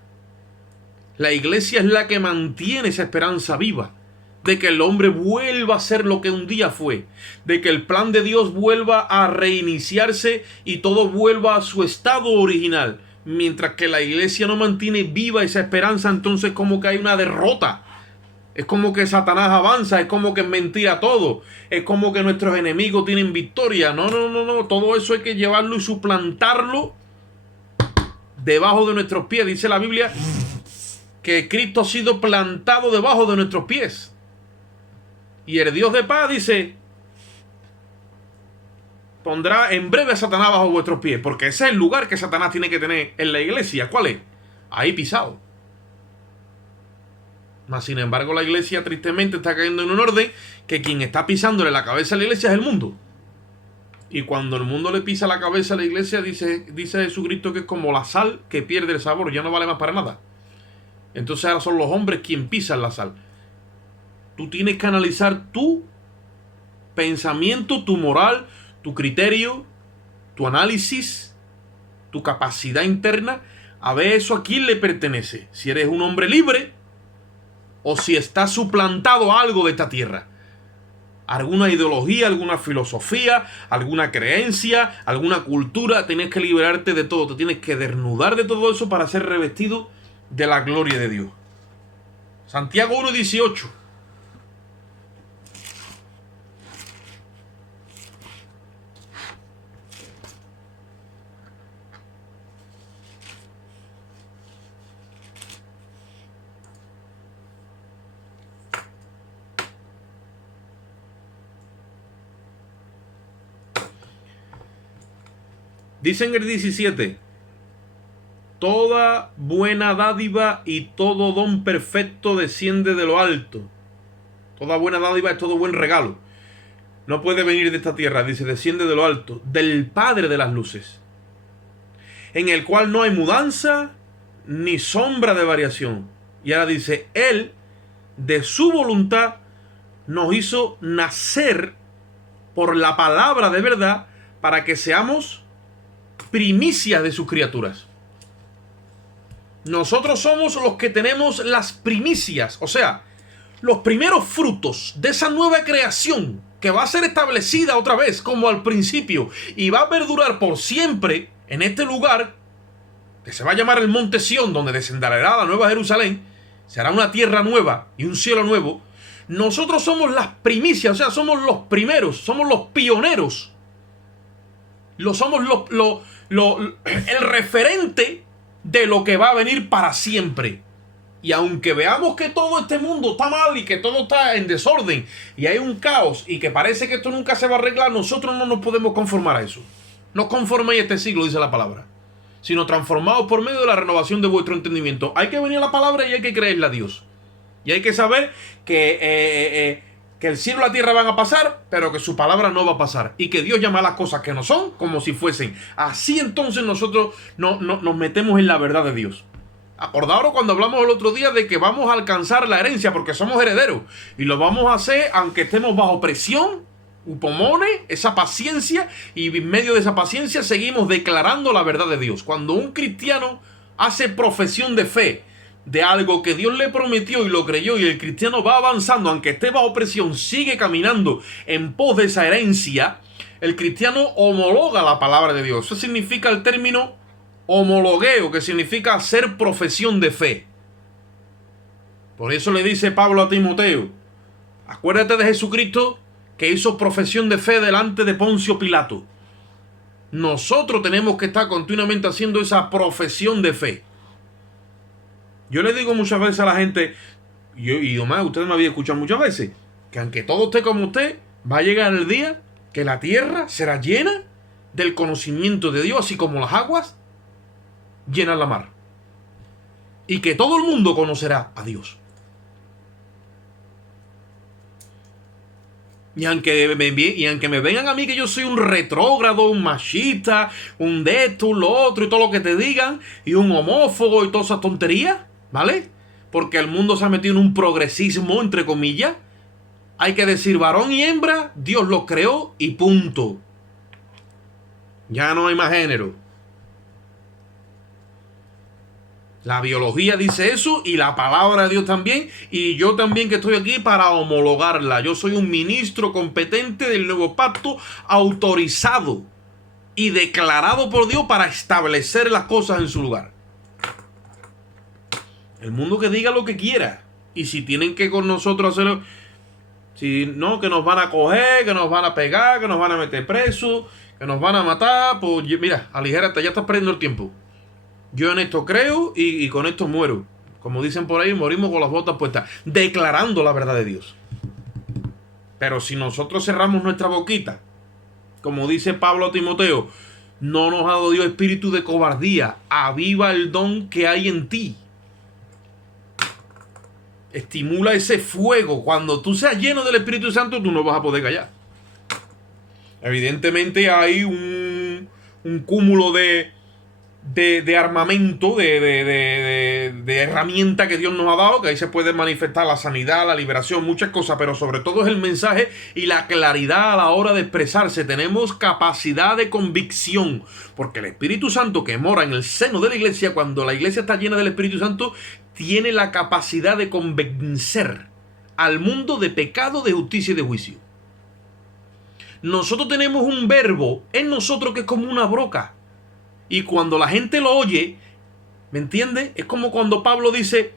La iglesia es la que mantiene esa esperanza viva, de que el hombre vuelva a ser lo que un día fue, de que el plan de Dios vuelva a reiniciarse y todo vuelva a su estado original. Mientras que la iglesia no mantiene viva esa esperanza, entonces como que hay una derrota. Es como que Satanás avanza, es como que es mentira todo, es como que nuestros enemigos tienen victoria. No, todo eso hay que llevarlo y suplantarlo debajo de nuestros pies. Dice la Biblia que Cristo ha sido plantado debajo de nuestros pies. Y el Dios de paz dice, pondrá en breve a Satanás bajo vuestros pies, porque ese es el lugar que Satanás tiene que tener en la iglesia. ¿Cuál es? Ahí pisado. Mas sin embargo la iglesia tristemente está cayendo en un orden que quien está pisándole la cabeza a la iglesia es el mundo. Y cuando el mundo le pisa la cabeza a la iglesia, dice Jesucristo que es como la sal que pierde el sabor, ya no vale más para nada. Entonces ahora son los hombres quien pisan la sal. Tú tienes que analizar tu pensamiento, tu moral, tu criterio, tu análisis, tu capacidad interna, a ver eso a quién le pertenece. Si eres un hombre libre o si estás suplantado a algo de esta tierra. Alguna ideología, alguna filosofía, alguna creencia, alguna cultura. Tienes que liberarte de todo. Te tienes que desnudar de todo eso para ser revestido de la gloria de Dios. Santiago 1:18. Dice en el 17, toda buena dádiva y todo don perfecto desciende de lo alto. Toda buena dádiva es todo buen regalo. No puede venir de esta tierra, dice, desciende de lo alto, del Padre de las luces, en el cual no hay mudanza ni sombra de variación. Y ahora dice, Él, de su voluntad, nos hizo nacer por la palabra de verdad para que seamos primicias de sus criaturas. Nosotros somos los que tenemos las primicias, o sea, los primeros frutos de esa nueva creación que va a ser establecida otra vez como al principio y va a perdurar por siempre en este lugar que se va a llamar el Monte Sión, donde descenderá la Nueva Jerusalén. Será una tierra nueva y un cielo nuevo. Nosotros somos las primicias, o sea, somos los primeros, somos los pioneros. Somos el referente de lo que va a venir para siempre. Y aunque veamos que todo este mundo está mal y que todo está en desorden y hay un caos y que parece que esto nunca se va a arreglar, nosotros no nos podemos conformar a eso. No conforméis este siglo, dice la palabra, sino transformados por medio de la renovación de vuestro entendimiento. Hay que venir a la palabra y hay que creerle a Dios. Y hay que saber que el cielo y la tierra van a pasar, pero que su palabra no va a pasar. Y que Dios llama las cosas que no son como si fuesen. Así entonces nosotros nos metemos en la verdad de Dios. Acordaros cuando hablamos el otro día de que vamos a alcanzar la herencia porque somos herederos. Y lo vamos a hacer aunque estemos bajo presión, upomone, esa paciencia. Y en medio de esa paciencia seguimos declarando la verdad de Dios. Cuando un cristiano hace profesión de fe de algo que Dios le prometió y lo creyó, y el cristiano va avanzando, aunque esté bajo presión, sigue caminando en pos de esa herencia, el cristiano homologa la palabra de Dios. Eso significa el término homologueo, que significa hacer profesión de fe. Por eso le dice Pablo a Timoteo, acuérdate de Jesucristo que hizo profesión de fe delante de Poncio Pilato. Nosotros tenemos que estar continuamente haciendo esa profesión de fe. Yo le digo muchas veces a la gente, y Omar, usted me había escuchado muchas veces, que aunque todo esté como usted, va a llegar el día que la tierra será llena del conocimiento de Dios, así como las aguas llenan la mar. Y que todo el mundo conocerá a Dios. Y aunque me vengan a mí que yo soy un retrógrado, un machista, un de esto, lo otro y todo lo que te digan, y un homófobo y todas esas tonterías, ¿vale? Porque el mundo se ha metido en un progresismo, entre comillas. Hay que decir varón y hembra, Dios los creó y punto. Ya no hay más género. La biología dice eso y la palabra de Dios también. Y yo también que estoy aquí para homologarla. Yo soy un ministro competente del nuevo pacto, autorizado y declarado por Dios para establecer las cosas en su lugar. El mundo que diga lo que quiera. Y si tienen que con nosotros hacerlo, si no, que nos van a coger, que nos van a pegar, que nos van a meter presos, que nos van a matar, pues mira, aligérate, ya estás perdiendo el tiempo. Yo en esto creo y con esto muero. Como dicen por ahí, morimos con las botas puestas, declarando la verdad de Dios. Pero si nosotros cerramos nuestra boquita, como dice Pablo a Timoteo, no nos ha dado Dios espíritu de cobardía, aviva el don que hay en ti. Estimula ese fuego. Cuando tú seas lleno del Espíritu Santo, tú no vas a poder callar. Evidentemente hay un cúmulo de armamento, de herramienta que Dios nos ha dado, que ahí se puede manifestar la sanidad, la liberación, muchas cosas, pero sobre todo es el mensaje y la claridad a la hora de expresarse. Tenemos capacidad de convicción, porque el Espíritu Santo que mora en el seno de la iglesia, cuando la iglesia está llena del Espíritu Santo, tiene la capacidad de convencer al mundo de pecado, de justicia y de juicio. Nosotros tenemos un verbo en nosotros que es como una broca. Y cuando la gente lo oye, ¿me entiende? Es como cuando Pablo dice,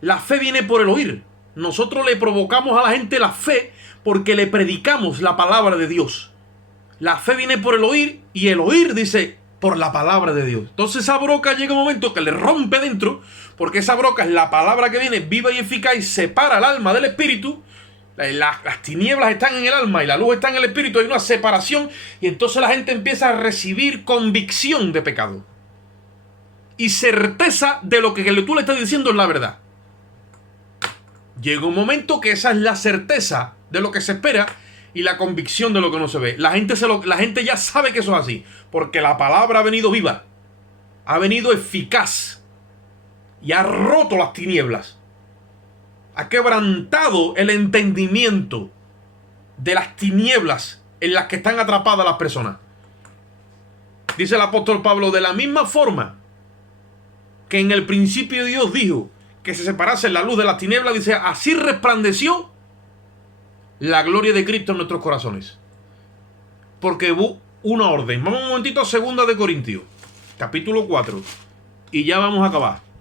la fe viene por el oír. Nosotros le provocamos a la gente la fe porque le predicamos la palabra de Dios. La fe viene por el oír y el oír, dice, por la palabra de Dios. Entonces esa broca llega un momento que le rompe dentro, porque esa broca es la palabra que viene viva y eficaz y separa el alma del espíritu. Las tinieblas están en el alma y la luz está en el espíritu. Hay una separación y entonces la gente empieza a recibir convicción de pecado y certeza de lo que tú le estás diciendo es la verdad. Llega un momento que esa es la certeza de lo que se espera y la convicción de lo que no se ve. La gente ya sabe que eso es así, porque la palabra ha venido viva, ha venido eficaz y ha roto las tinieblas. Ha quebrantado el entendimiento de las tinieblas en las que están atrapadas las personas. Dice el apóstol Pablo, de la misma forma que en el principio Dios dijo que se separase la luz de las tinieblas, dice, así resplandeció la gloria de Cristo en nuestros corazones. Porque hubo una orden. Vamos un momentito a 2 de Corintios, capítulo 4, y ya vamos a acabar.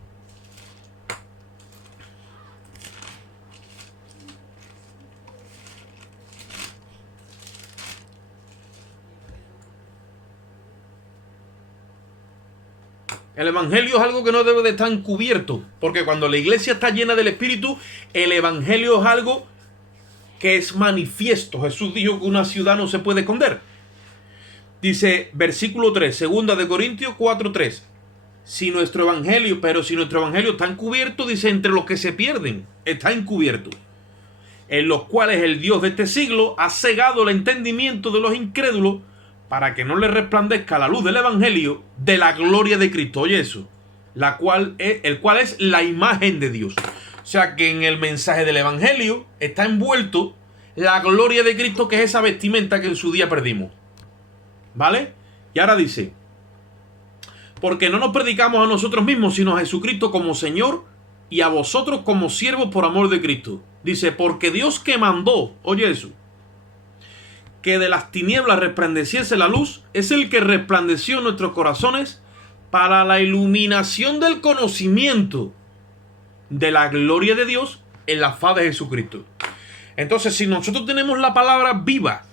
El evangelio es algo que no debe de estar encubierto, porque cuando la iglesia está llena del Espíritu, el evangelio es algo que es manifiesto. Jesús dijo que una ciudad no se puede esconder. Dice, versículo 3, 2 de Corintios 4:3. Si nuestro evangelio está encubierto, dice, entre los que se pierden, está encubierto, en los cuales el Dios de este siglo ha cegado el entendimiento de los incrédulos, para que no les resplandezca la luz del evangelio de la gloria de Cristo. Oye eso, el cual es la imagen de Dios. O sea que en el mensaje del evangelio está envuelto la gloria de Cristo, que es esa vestimenta que en su día perdimos. ¿Vale? Y ahora dice, porque no nos predicamos a nosotros mismos, sino a Jesucristo como Señor y a vosotros como siervos por amor de Cristo. Dice, porque Dios que mandó, oye eso, que de las tinieblas resplandeciese la luz, es el que resplandeció en nuestros corazones para la iluminación del conocimiento de la gloria de Dios en la faz de Jesucristo. Entonces, si nosotros tenemos la palabra viva,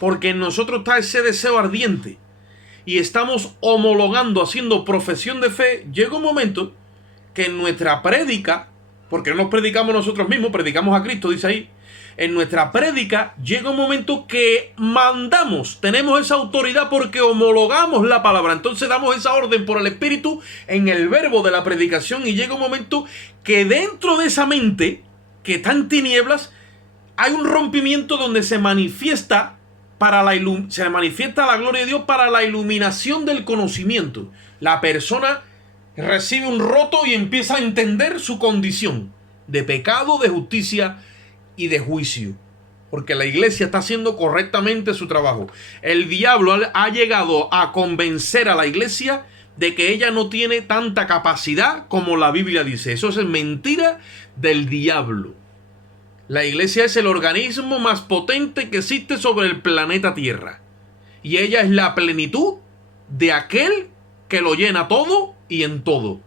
porque en nosotros está ese deseo ardiente, y estamos homologando, haciendo profesión de fe, llega un momento que en nuestra prédica, porque no nos predicamos nosotros mismos, predicamos a Cristo, dice ahí, en nuestra prédica llega un momento que mandamos, tenemos esa autoridad porque homologamos la palabra. Entonces damos esa orden por el Espíritu en el verbo de la predicación, y llega un momento que dentro de esa mente que está en tinieblas hay un rompimiento donde se manifiesta se manifiesta la gloria de Dios para la iluminación del conocimiento. La persona recibe un roto y empieza a entender su condición de pecado, de justicia y de juicio, porque la iglesia está haciendo correctamente su trabajo. El diablo ha llegado a convencer a la iglesia de que ella no tiene tanta capacidad como la Biblia dice. Eso es mentira del diablo. La iglesia es el organismo más potente que existe sobre el planeta Tierra, y ella es la plenitud de aquel que lo llena todo y en todo.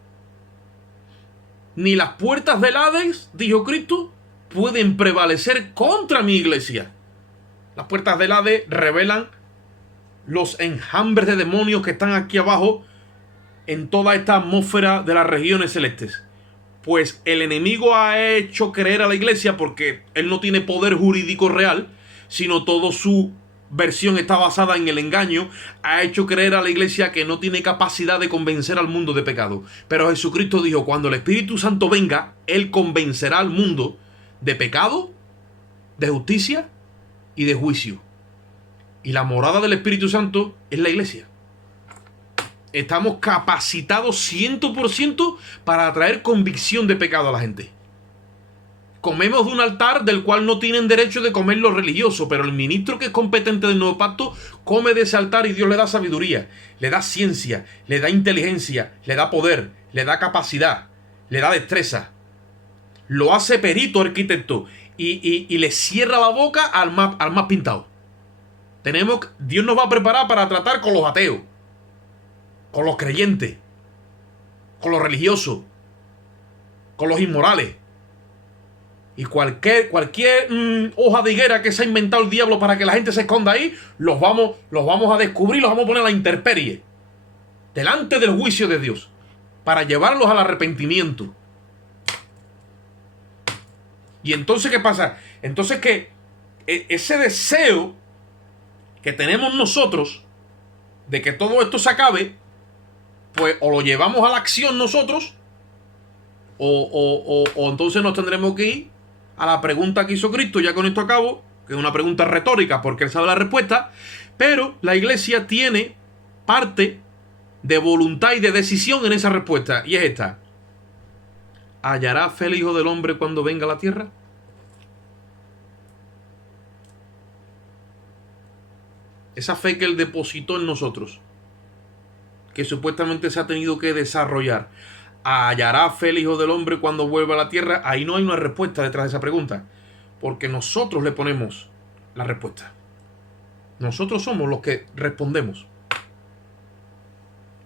Ni las puertas del Hades, dijo Cristo, pueden prevalecer contra mi iglesia. Las puertas del Hades revelan los enjambres de demonios que están aquí abajo en toda esta atmósfera de las regiones celestes. Pues el enemigo ha hecho creer a la iglesia, porque él no tiene poder jurídico real, sino toda su versión está basada en el engaño. Ha hecho creer a la iglesia que no tiene capacidad de convencer al mundo de pecado. Pero Jesucristo dijo, cuando el Espíritu Santo venga, él convencerá al mundo de pecado, de justicia y de juicio. Y la morada del Espíritu Santo es la iglesia. Estamos capacitados 100% para traer convicción de pecado a la gente. Comemos de un altar del cual no tienen derecho de comer los religiosos, pero el ministro que es competente del nuevo pacto come de ese altar, y Dios le da sabiduría, le da ciencia, le da inteligencia, le da poder, le da capacidad, le da destreza. Lo hace perito arquitecto y le cierra la boca al más pintado. Dios nos va a preparar para tratar con los ateos, con los creyentes, con los religiosos, con los inmorales. Y cualquier hoja de higuera que se ha inventado el diablo para que la gente se esconda ahí, los vamos a descubrir, los vamos a poner a la intemperie, delante del juicio de Dios, para llevarlos al arrepentimiento. Y entonces, ¿qué pasa? Entonces que ese deseo que tenemos nosotros de que todo esto se acabe, pues o lo llevamos a la acción nosotros, o entonces nos tendremos que ir a la pregunta que hizo Cristo. Ya con esto acabo, que es una pregunta retórica porque él sabe la respuesta, pero la iglesia tiene parte de voluntad y de decisión en esa respuesta, y es esta: ¿hallará fe el Hijo del Hombre cuando venga a la tierra? Esa fe que él depositó en nosotros, que supuestamente se ha tenido que desarrollar, ¿hallará fe el Hijo del Hombre cuando vuelva a la tierra? Ahí no hay una respuesta detrás de esa pregunta, porque nosotros le ponemos la respuesta. Nosotros somos los que respondemos.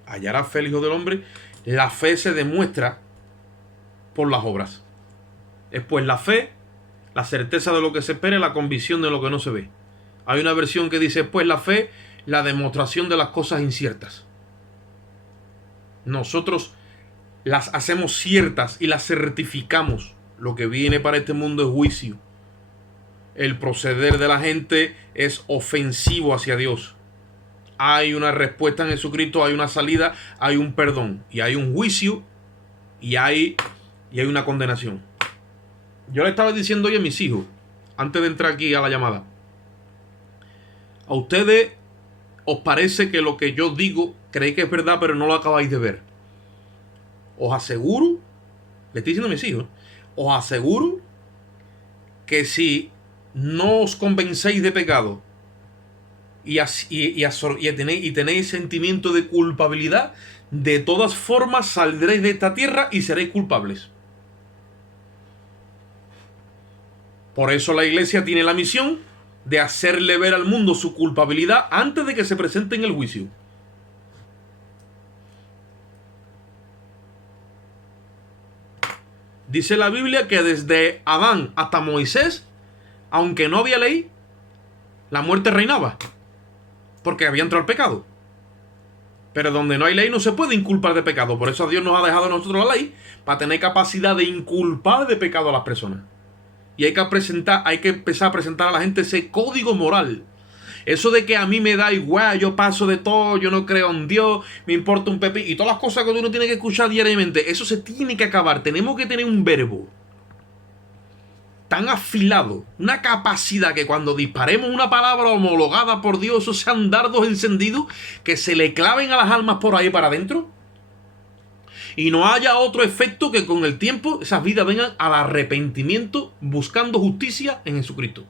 ¿Hallará fe el Hijo del Hombre? La fe se demuestra por las obras. Es pues la fe, la certeza de lo que se espera, y la convicción de lo que no se ve. Hay una versión que dice, pues la fe, la demostración de las cosas inciertas. Nosotros las hacemos ciertas y las certificamos. Lo que viene para este mundo es juicio. El proceder de la gente es ofensivo hacia Dios. Hay una respuesta en Jesucristo, hay una salida, hay un perdón, y hay un juicio, y hay una condenación. Yo le estaba diciendo hoy a mis hijos, antes de entrar aquí a la llamada, a ustedes os parece que lo que yo digo creéis que es verdad, pero no lo acabáis de ver. Os aseguro, le estoy diciendo a mis hijos, os aseguro que si no os convencéis de pecado y tenéis sentimiento de culpabilidad, de todas formas saldréis de esta tierra y seréis culpables. Por eso la iglesia tiene la misión de hacerle ver al mundo su culpabilidad antes de que se presente en el juicio. Dice la Biblia que desde Adán hasta Moisés, aunque no había ley, la muerte reinaba, porque había entrado el pecado. Pero donde no hay ley no se puede inculpar de pecado. Por eso Dios nos ha dejado a nosotros la ley, para tener capacidad de inculpar de pecado a las personas. Y hay que empezar a presentar a la gente ese código moral. Eso de que a mí me da igual, yo paso de todo, yo no creo en Dios, me importa un pepí, y todas las cosas que uno tiene que escuchar diariamente, eso se tiene que acabar. Tenemos que tener un verbo tan afilado, una capacidad que cuando disparemos una palabra homologada por Dios, esos sean dardos encendidos que se le claven a las almas por ahí para adentro, y no haya otro efecto que con el tiempo esas vidas vengan al arrepentimiento buscando justicia en Jesucristo.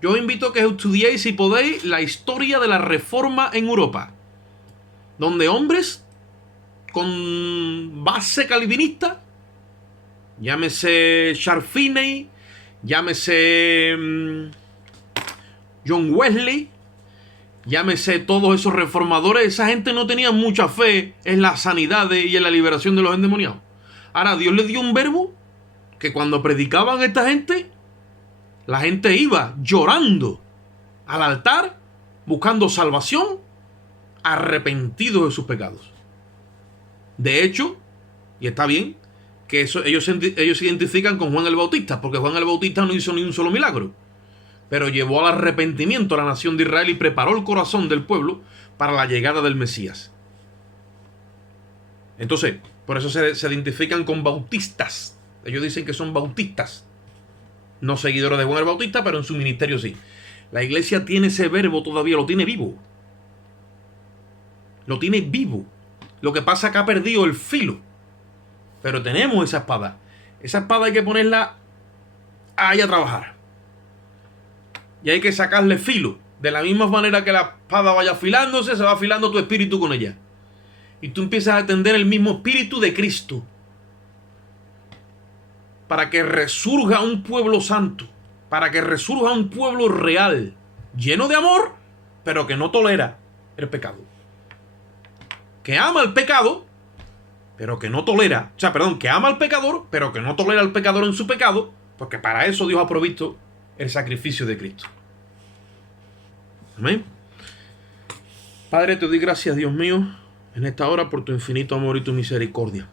Yo os invito a que estudiéis, si podéis, la historia de la Reforma en Europa, donde hombres con base calvinista, llámese Charles Finney, llámese John Wesley, llámese todos esos reformadores, esa gente no tenía mucha fe en la sanidad y en la liberación de los endemoniados. Ahora Dios les dio un verbo que cuando predicaban a esta gente, la gente iba llorando al altar, buscando salvación, arrepentidos de sus pecados. De hecho, y está bien, que ellos se identifican con Juan el Bautista, porque Juan el Bautista no hizo ni un solo milagro, pero llevó al arrepentimiento a la nación de Israel y preparó el corazón del pueblo para la llegada del Mesías. Entonces, por eso se identifican con bautistas. Ellos dicen que son bautistas, no seguidores de Juan el Bautista, pero en su ministerio sí. La iglesia tiene ese verbo todavía, lo tiene vivo. Lo tiene vivo. Lo que pasa es que ha perdido el filo. Pero tenemos esa espada. Esa espada hay que ponerla ahí a trabajar. Y hay que sacarle filo. De la misma manera que la espada vaya afilándose, se va afilando tu espíritu con ella. Y tú empiezas a atender el mismo espíritu de Cristo, para que resurja un pueblo santo, para que resurja un pueblo real, lleno de amor, pero que no tolera el pecado. Que ama el pecado, pero que no tolera. Que ama al pecador, pero que no tolera al pecador en su pecado, porque para eso Dios ha provisto el sacrificio de Cristo. Amén. Padre, te doy gracias, Dios mío, en esta hora por tu infinito amor y tu misericordia.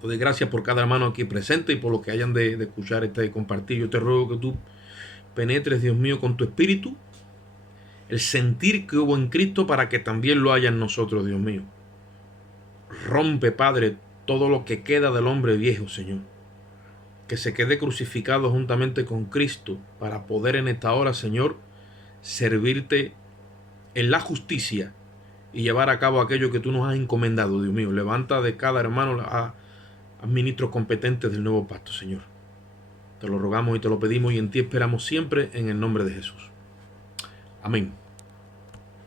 Te doy gracias por cada hermano aquí presente y por lo que hayan de escuchar y compartir. Yo te ruego que tú penetres, Dios mío, con tu espíritu el sentir que hubo en Cristo para que también lo haya en nosotros, Dios mío. Rompe, Padre, todo lo que queda del hombre viejo, Señor. Que se quede crucificado juntamente con Cristo para poder en esta hora, Señor, servirte en la justicia y llevar a cabo aquello que tú nos has encomendado, Dios mío. Levanta de cada hermano a ministros competentes del nuevo pacto, Señor. Te lo rogamos y te lo pedimos y en ti esperamos siempre en el nombre de Jesús. Amén.